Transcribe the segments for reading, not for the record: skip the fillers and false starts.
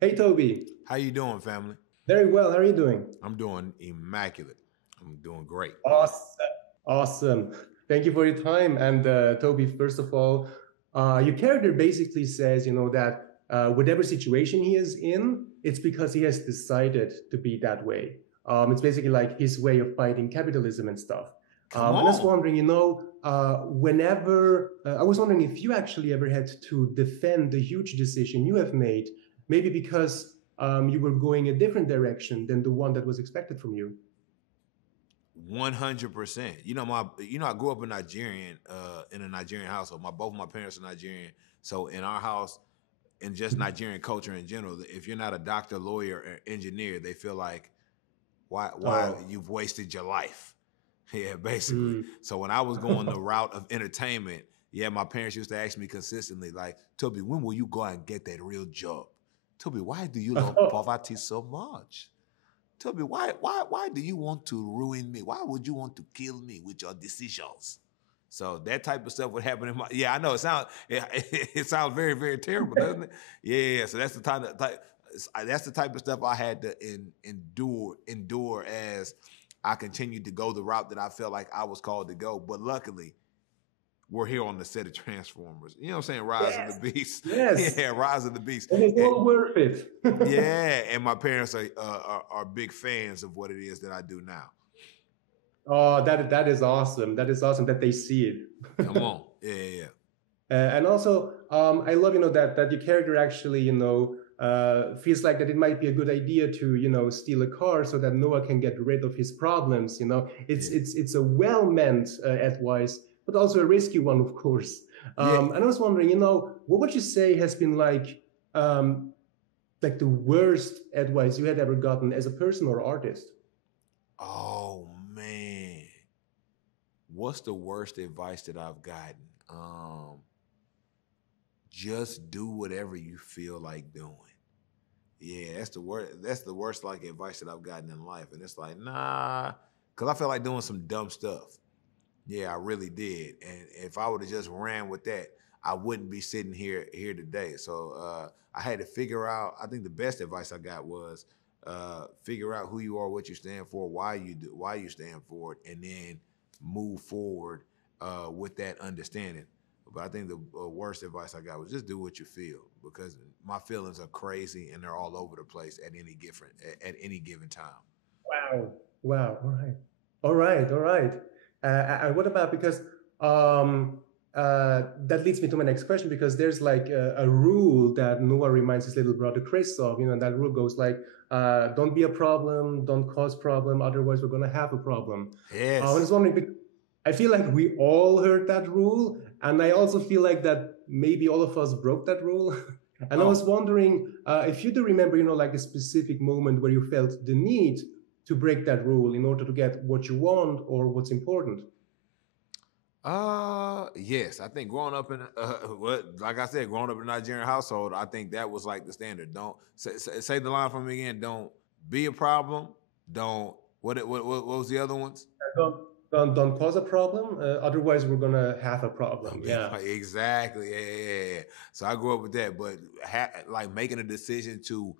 Hey Toby, How you doing, family? very well. How are you doing? I'm doing immaculate. I'm doing great. Awesome. Awesome. Thank you for your time. And Toby, first of all, your character basically says, that whatever situation he is in, it's because he has decided to be that way. It's basically like his way of fighting capitalism and stuff. Come And I was on. wondering, I was wondering if you actually ever had to defend the huge decision you have made, maybe because you were going a different direction than the one that was expected from you. 100%. I grew up in a Nigerian household. Both of my parents are Nigerian. So in our house, and just Nigerian culture in general, if you're not a doctor, lawyer, or engineer, they feel like why Oh. you've wasted your life. Yeah, basically. Mm. So when I was going the route of entertainment, yeah, my parents used to ask me consistently, like, Toby, when will you go and get that real job? Toby, why do you love poverty so much? Tell me why do you want to ruin me? Why would you want to kill me with your decisions? So that type of stuff would happen in my. Yeah, I know it sounds very very terrible, doesn't it? Yeah. So that's the type of stuff I had to endure as I continued to go the route that I felt like I was called to go. But luckily, we're here on the set of Transformers. You know what I'm saying? Rise of the Yes. Beast. Yes. Yeah, Rise of the Beast. And it's all worth it. Yeah, and my parents are big fans of what it is that I do now. Oh, that is awesome. That is awesome that they see Come it. on, yeah. And also, I love that your character actually feels like that it might be a good idea to steal a car so that Noah can get rid of his problems. It's Yeah, it's a well meant advice, but also a risky one, of course. yeah. And I was wondering, what would you say has been like the worst advice you had ever gotten as a person or artist? Oh man, what's the worst advice that I've gotten? Just do whatever you feel like doing. Yeah, that's the worst. That's the worst like advice that I've gotten in life, and it's like nah, because I feel like doing some dumb stuff. Yeah, I really did. And if I would have just ran with that, I wouldn't be sitting here today. So I had to figure out. I think the best advice I got was figure out who you are, what you stand for, why you stand for it, and then move forward with that understanding. But I think the worst advice I got was just do what you feel because my feelings are crazy and they're all over the place at any given time. Wow. Wow. All right. All right. All right. And what about because that leads me to my next question because there's like a rule that Noah reminds his little brother Chris of, and that rule goes like, don't be a problem, don't cause problem, otherwise we're gonna have a problem. I Yes. was wondering, I feel like we all heard that rule, and I also feel like that maybe all of us broke that rule. And I was Oh, wondering if you do remember, like a specific moment where you felt the need to break that rule in order to get what you want or what's important. yes. I think growing up in like I said, growing up in a Nigerian household, I think that was like the standard. Don't say the line for me again. Don't be a problem. Don't what was the other ones? Don't cause a problem. Otherwise, we're gonna have a problem. Yeah. Exactly. Yeah. So I grew up with that, but like making a decision to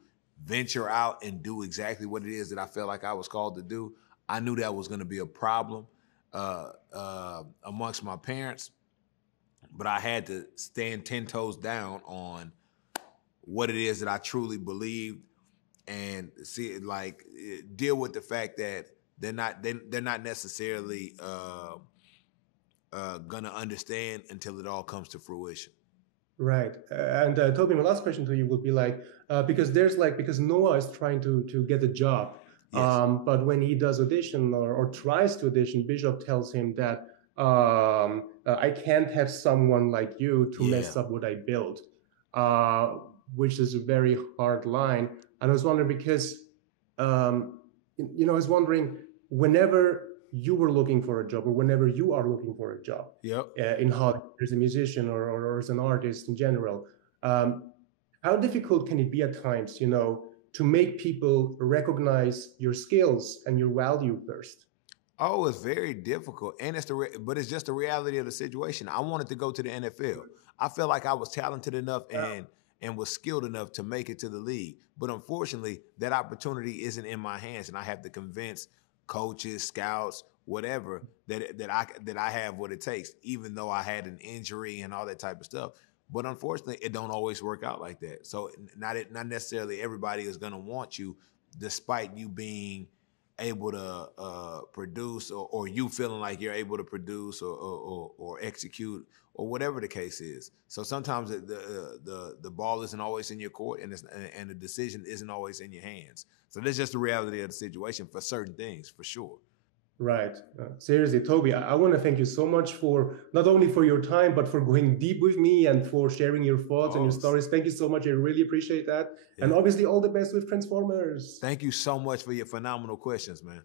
venture out and do exactly what it is that I felt like I was called to do. I knew that was going to be a problem amongst my parents, but I had to stand 10 toes down on what it is that I truly believed and see it like deal with the fact that they're not necessarily gonna understand until it all comes to fruition. Right. And Toby, my last question to you would be like, because Noah is trying to get a job, Yes. but when he does audition or tries to audition, Bishop tells him that I can't have someone like you to mess Yeah. up what I built, uh, which is a very hard line. And I was wondering because, I was wondering whenever you were looking for a job or whenever you are looking for a job Yep. in Hollywood as a musician or as an artist in general. Um, how difficult can it be at times, to make people recognize your skills and your value first? Oh, it's very difficult, and but it's just the reality of the situation. I wanted to go to the NFL. I felt like I was talented enough, Wow. and was skilled enough to make it to the league. But unfortunately, that opportunity isn't in my hands, and I have to convince coaches, scouts, whatever, that I have what it takes, even though I had an injury and all that type of stuff. But unfortunately, it don't always work out like that. So not necessarily everybody is going to want you, despite you being able to produce, or you feeling like you're able to produce or execute, or whatever the case is. So sometimes the ball isn't always in your court, and the decision isn't always in your hands. So that's just the reality of the situation for certain things, for sure. Right. Seriously, Tobe, I want to thank you so much for not only for your time, but for going deep with me and for sharing your thoughts and your stories. Thank you so much. I really appreciate that. Yeah. And obviously, all the best with Transformers. Thank you so much for your phenomenal questions, man.